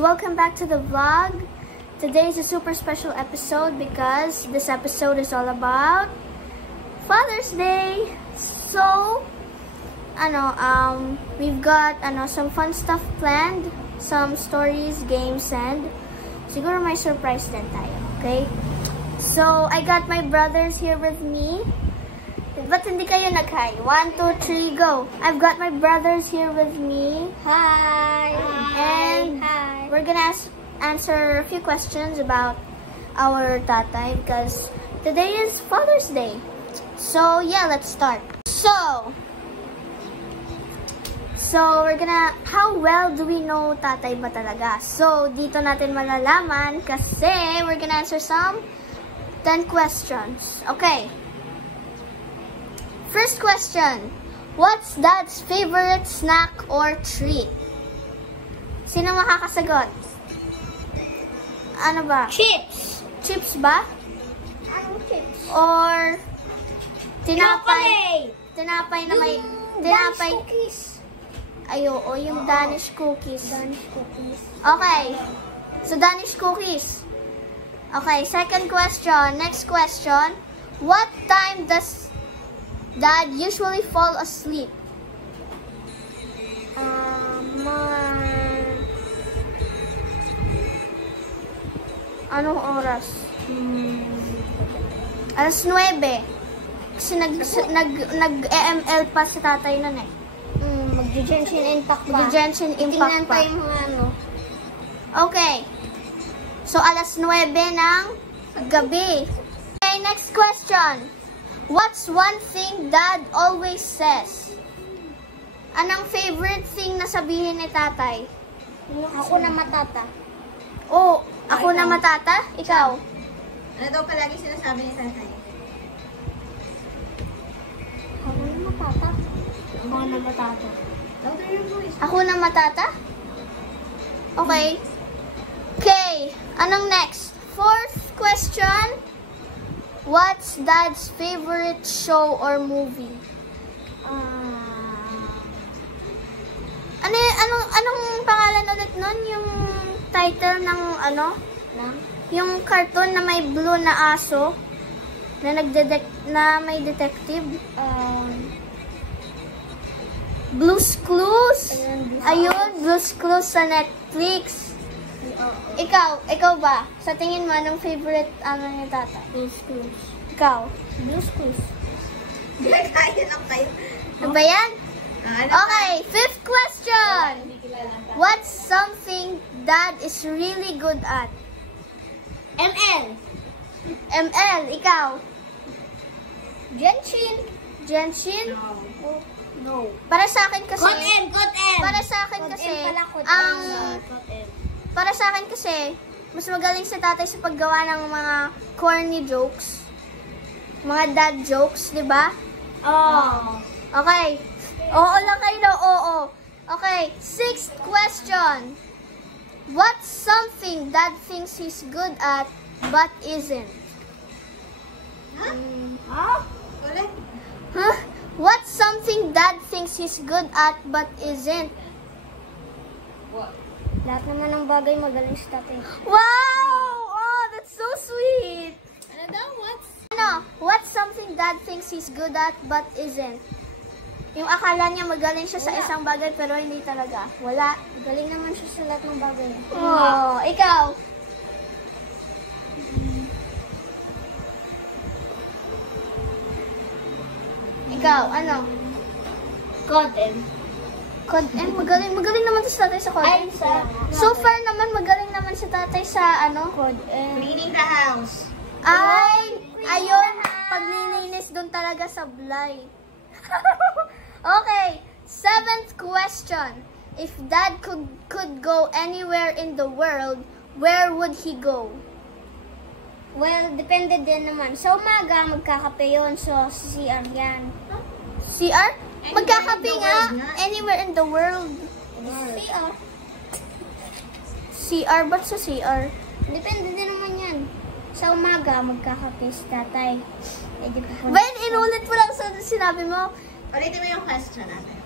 welcome back to the vlog. Today is a super special episode because this episode is all about Father's Day. So, we've got some fun stuff planned, some stories, games, and siguro may surprise din tayo, okay? So, I got my brothers here with me. Ba't hindi kayo nag-hi? 1, 2, 3, go! I've got my brothers here with me. Hi! And Hi! we're gonna answer a few questions about our tatay because today is Father's Day. So, yeah, let's start. So we're gonna, how well do we know tatay ba talaga? So, dito natin malalaman kasi we're gonna answer some 10 questions. Okay. First question. What's Dad's favorite snack or treat? Sino makakasagot? Ano ba? Chips! Chips ba? Anong chips? Or tinapay? Tinapay na may... Tinapay. Danish cookies. Ay, oo, yung Danish cookies. Danish cookies. Okay. So, Danish cookies. Okay, second question. Next question. What time does Dad usually fall asleep? Anong oras? Alas 9. Kasi nag-EML pa si tatay nun eh. Mag-Genshin Impact pa. Mag-Genshin Impact Tingnan pa. tayo mga ano. Okay. So, alas 9 ng gabi. Okay, next question. What's one thing Dad always says? Anong favorite thing na sabihin ni tatay? Ako na matata. Oh, ako na matata? Ikaw? Ano daw palagi sinasabi ni tatay? Ako na matata. Ako na matata. Louder your voice. Ako na matata? Okay. Okay. Anong next? Fourth question. What's Dad's favorite show or movie? Anong pangalan ulit nun? Yung title ng ano? Yung cartoon na may blue na aso na may detective. Blue's Clues. Ayun, Blue's Clues sa Netflix. Ikaw ba? Sa tingin mo, anong favorite ni tata? Blue's Clues. Ikaw? Blue's Clues. Kaya lang kayo. Ano ba yan? Okay, fifth question. What's something Dad is really good at? ML. ML, ikaw? Genshin. Genshin? No. Para sa akin kasi, Code M. para sa akin Code kasi, M pala, Code ang, M. Code M. para sa akin kasi, mas magaling si tatay sa paggawa ng mga corny jokes. Mga dad jokes, di ba? Oh. Okay. Oo lang kayo, no? Oo. Okay, sixth question. What's something Dad thinks he's good at but isn't? Ulit? Huh? What's something Dad thinks he's good at but isn't? Lahat naman ng bagay magaling si tatay. Wow! Oh, that's so sweet. Ano daw? What's something Dad thinks he's good at but isn't? Yung akala niya magaling siya sa isang bagay pero hindi talaga. Wala. Galing naman siya sa lahat ng bagay. Oh, ikaw. Ikaw, ano? Code M. Code M, magaling naman si tatay sa Code M. So far naman, magaling naman si tatay sa ano? Code M. Cleaning the house. Ay, ayun, paglilinis doon talaga sa Blay. Okay, seventh question. If Dad could go anywhere in the world, where would he go? Well, depende din naman. Sa umaga, magkakape yun. So, CR yan. CR? Magkakape nga. Anywhere in the world. CR. CR? Ba't sa CR? Depende din naman yan. Sa umaga, magkakape si tatay. Ben, inulit mo lang sa sinabi mo. Ulitin mo yung question natin.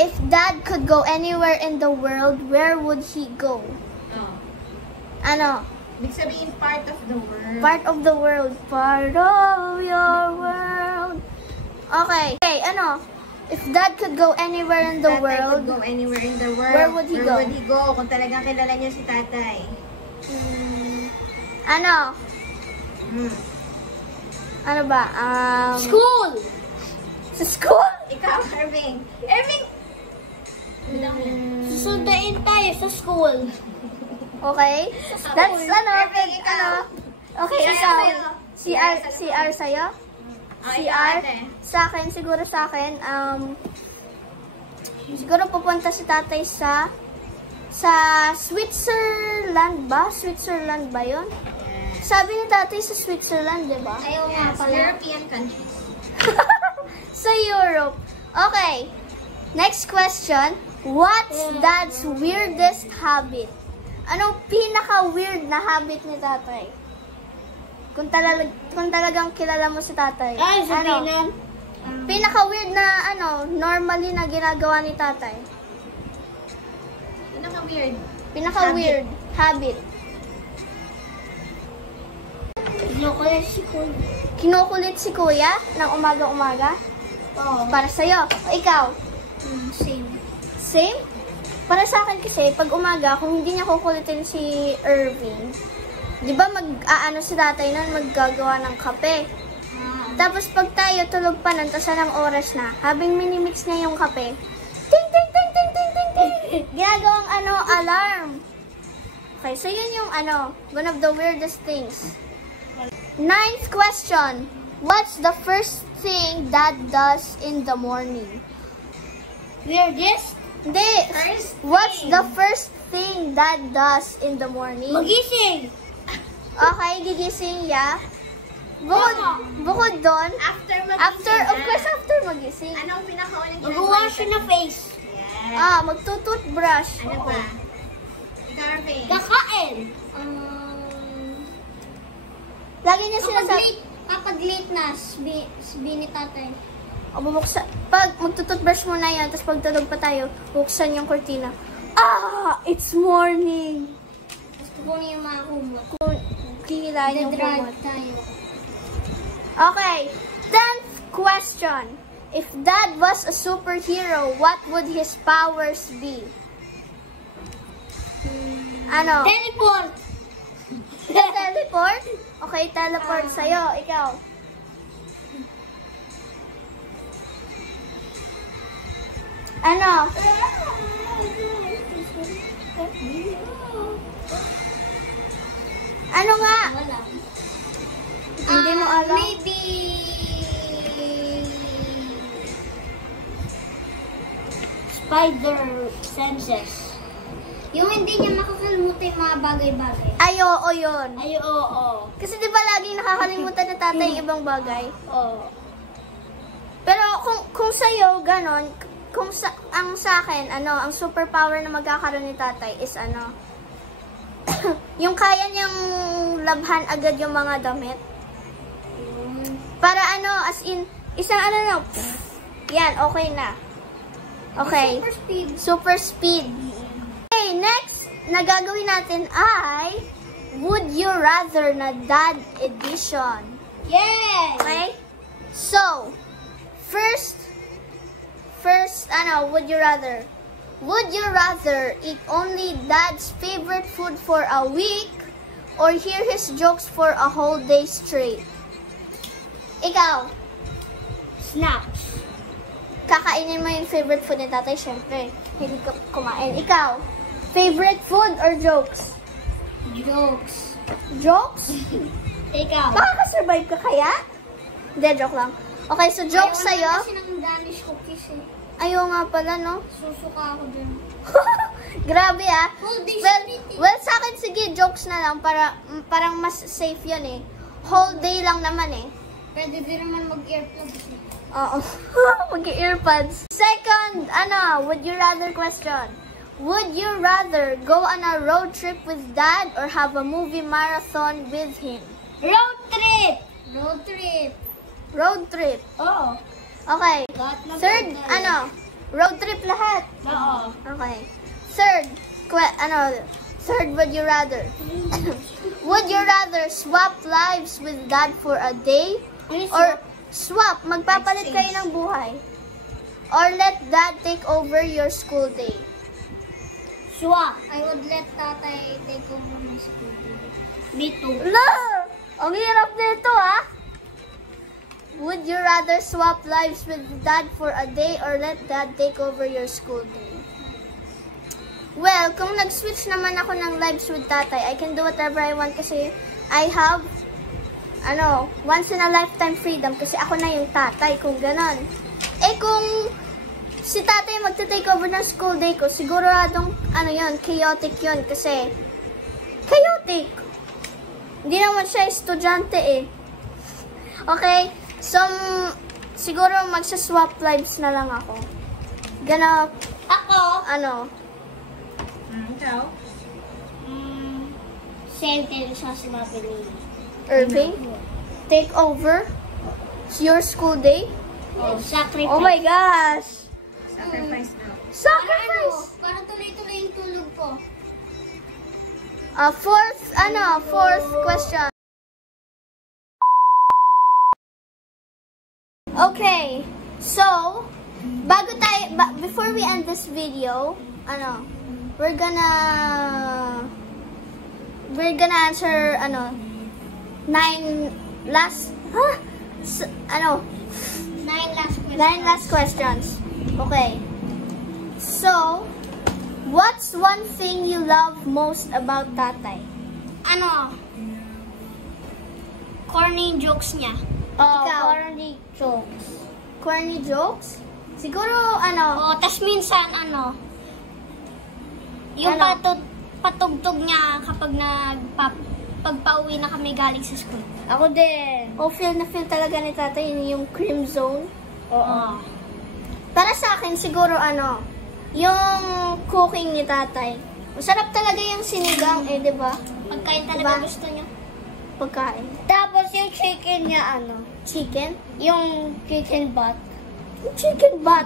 If Dad could go anywhere in the world, where would he go? Oh. Ano? Ibig sabihin, part of the world. Part of the world. Part of your world. Okay. Okay, ano? If Dad could go anywhere in the Tatay world, could go anywhere in the world. where would he go? Where would he go? Kung talagang kilala niya si tatay. ano? Ano ba? School! Sa school? Ikaw, Irving. Irving! Susunduin tayo sa school. Okay? That's ano? Irving, ikaw. Okay, Si R ikaw. sa'yo. Si R sa'yo? Si R? Sa akin, siguro sa akin, siguro pupunta si tatay sa Switzerland ba? Switzerland ba yun? Sabi ni tatay sa Switzerland, di ba? Ayaw nga Yes, pala. European countries. Sa Europe. Okay. Next question. What's Dad's weirdest habit? Anong pinaka-weird na habit ni tatay? Kung talagang kilala mo si tatay. Ay, sabihin Pinaka-weird na normally na ginagawa ni tatay. Pinaka-weird. Pinaka-weird habit. Kinukulit si Kuya. Kinukulit si kuya ng umaga-umaga? Oo. Para sa'yo. O ikaw? Same. Same? Para sa akin kasi, pag umaga, kung hindi niya kukulitin si Irving, di ba mag-aano si tatay nun, maggagawa ng kape. Tapos pag tayo tulog pa nun, tapos anong oras na, habang minimix niya yung kape, ting ting ting ting ting ting ting, ginagawang alarm. Okay, so yun yung one of the weirdest things. 9th question. What's the first thing Dad does in the morning? Weirdest? Hindi. First What's thing. the first thing Dad does in the morning? Magising! Okay, gigising ya. Bukod doon, After after magising. Anong pinaka-unang Mag-wash na face. Yes. Magtututbrush. Ano pa? Ikaw, Irving. Kakain. Lagi niya sinasabi. Kapag late na, sabi ni tatay. Pag magtututbrush mo na yan, tapos pag tulog pa tayo, buksan yung kortina. It's morning. Tapos kukunin yung mga kumot. Kikilain yung Drive kumot. tayo. Okay, 10th question. If Dad was a superhero, what would his powers be? Ano? Teleport! Teleport? Okay, teleport sa'yo. Ikaw. Ano? Ano nga? Wala. Hindi mo alam? Maybe... Spider senses. Yung hindi niya makakalimutan yung mga bagay-bagay. Ay, oo, yun. Ay, oo. Kasi di ba laging nakakalimutan na tatay yung ibang bagay? Oo. Pero kung sa'yo, ganon, ang sa akin, ang superpower na magkakaroon ni tatay is yung kaya niyang labhan agad yung mga damit. Para as in, isang yan, okay na. Okay. Super speed. Super speed. Okay, next na gagawin natin ay Would You Rather na Dad Edition. Yes! Okay? So, first, would you rather? Would you rather eat only Dad's favorite food for a week or hear his jokes for a whole day straight? Ikaw, Snaps. kakainin mo yung favorite food ni tatay, syempre. Hindi ka kumain. Ikaw, favorite food or jokes? Jokes. Jokes? Ikaw. Makakasurvive ka kaya? Hindi, joke lang. Okay, so jokes sa'yo. Ayaw na kasi ng Danish cookies eh. Ayaw nga pala, no? Susuka ako dun. Grabe Whole day Well, straight eh. well, sa akin, sige, jokes na lang. Parang mas safe yun eh. Whole day lang naman eh. Pwede din naman mag-earplugs eh. Oo. Mag-earpods. Second, would you rather question? Would you rather go on a road trip with Dad or have a movie marathon with him? Road trip! Road trip. Road trip. Oo. Okay. Lahat na Third, tayo. Road trip lahat. Oo. Okay. Third, would you rather? Would you rather swap lives with dad for a day? Or swap, magpapalit kayo ng buhay? Or let dad take over your school day? Swap. I would let tatay take over my school. Me too. No! Ang hirap nito, ha? Would you rather swap lives with dad for a day or let dad take over your school day? Well, kung nag-switch naman ako ng lives with tatay, I can do whatever I want kasi I have, once in a lifetime freedom kasi ako na yung tatay, kung ganon. Eh kung si tatay magta-take over ng school day ko, siguradong, chaotic yun kasi, chaotic! Hindi naman siya estudyante eh. Okay? So, siguro magsa-swap lives na lang ako. Gana, Ako? Ikaw? Same thing sa sinabi ni Irving, take over your school day? sacrifice. Oh my gosh! Sacrifice daw. Sacrifice! Para tuloy-tuloy yung tulog ko. Fourth question. Okay, so, before we end this video, we're gonna answer, 9 last questions. Okay. So, what's one thing you love most about tatay? Corny jokes niya. Ikaw? Corny jokes. Corny jokes? Siguro, Tas minsan, yung patugtog niya kapag pagpauwi na kami galing sa school. Ako din. Feel na feel talaga ni tatay yung cream zone. Oo. Para sa akin, siguro, yung cooking ni tatay. Masarap talaga yung sinigang, di ba? Pagkain talaga Diba? gusto niya. Pagkain. Tapos yung chicken niya, Chicken? yung chicken butt. Chicken butt.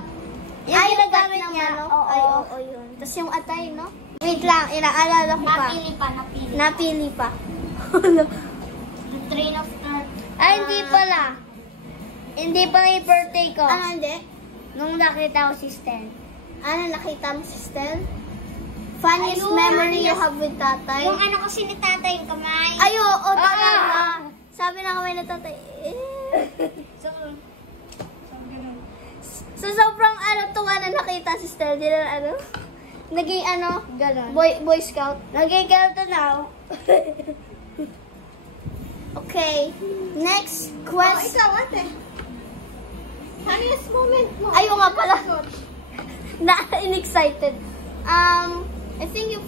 Yung ginagamit butt ng niya. manok. Oo. Ay, oo, yun. Tapos yung atay, no? Wait lang, inaalala ko pa. Napili. Napili pa. The train of thought. Hindi pala. Hindi pala yung birthday ko. Hindi? Nung nakita ko si Stan. Nakita mo si Stel? Funniest memory you have with tatay? Yung kasi ni tatay, yung kamay. Ay, oo, talaga. Sabi na kamay na tatay, So, sobrang tuwa na nakita si Stel. Di na naging Ganon. Boy Scout. Naging ganito na. Okay, next question. Ikaw, ate. Funniest moment mo. Ayaw nga pala. In-excited. I think yung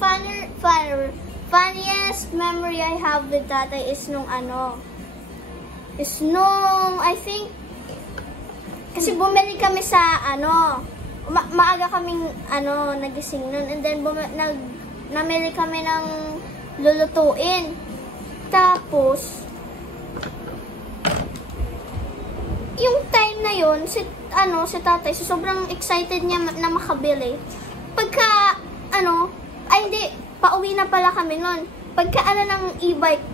funniest memory I have with tatay is nung I think, kasi bumili kami sa maaga kaming nagising nun, and then namili kami ng lulutuin. Tapos, yung time na yun, si tatay, sobrang excited niya na makabili. Pagka, hindi, pauwi na pala kami nun. Pagka, ng e-bike,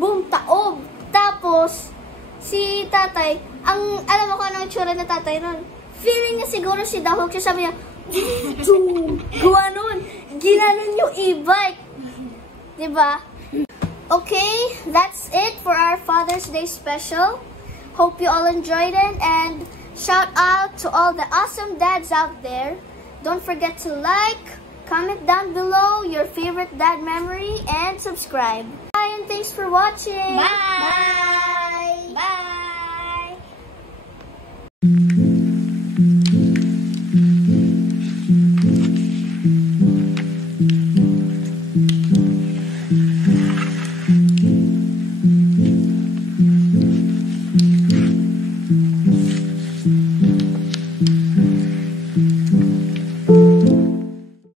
boom, taob. Tapos, si tatay, alam mo kung anong itsura na tatay nun? Feeling niya siguro si Dahog siya, sabi niya, gawa nun, ginanon yung e-bike. Diba? Okay, that's it for our Father's Day special. Hope you all enjoyed it, and shout out to all the awesome dads out there. Don't forget to like, comment down below your favorite dad memory, and subscribe. Bye, and thanks for watching. Bye!